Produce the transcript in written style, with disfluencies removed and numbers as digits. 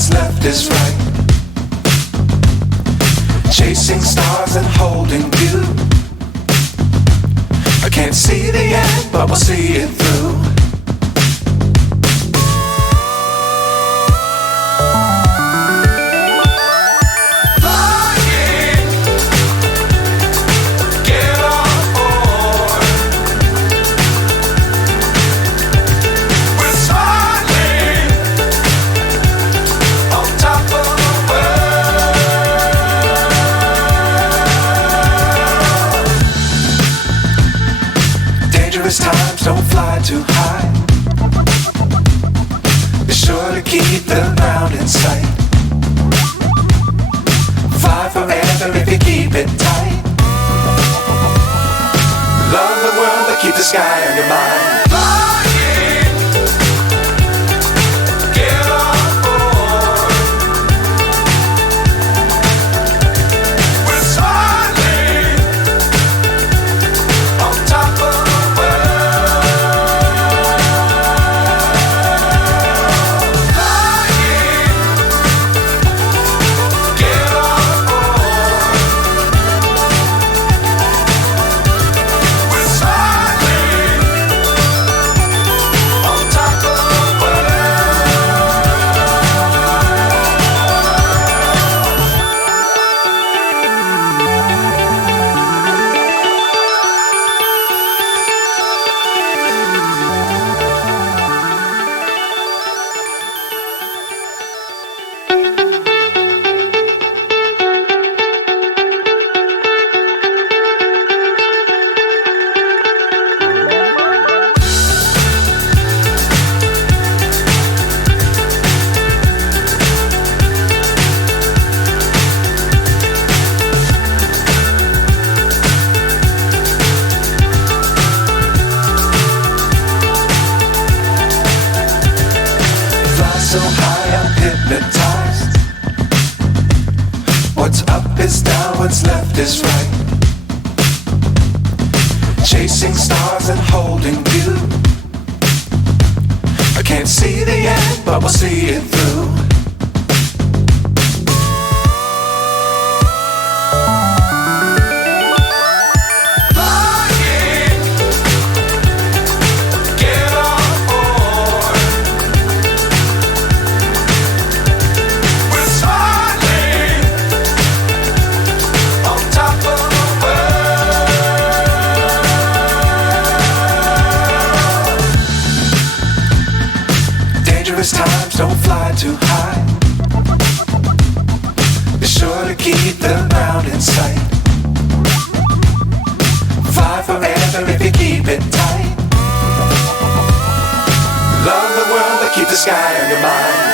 what's left is right. Chasing stars and holding you. I can't see the end, but we'll see it through. Times don't fly too high. Be sure to keep the ground in sight. Fly forever if you keep it tight. Love the world but keep the sky on your mind. So high I'm hypnotized. What's up is down, what's left is right. Chasing stars and holding you. I can't see the end, but we'll see it through. Times don't fly too high. Be sure to keep the ground in sight. Fly forever if you keep it tight. Love the world but keep the sky on your mind.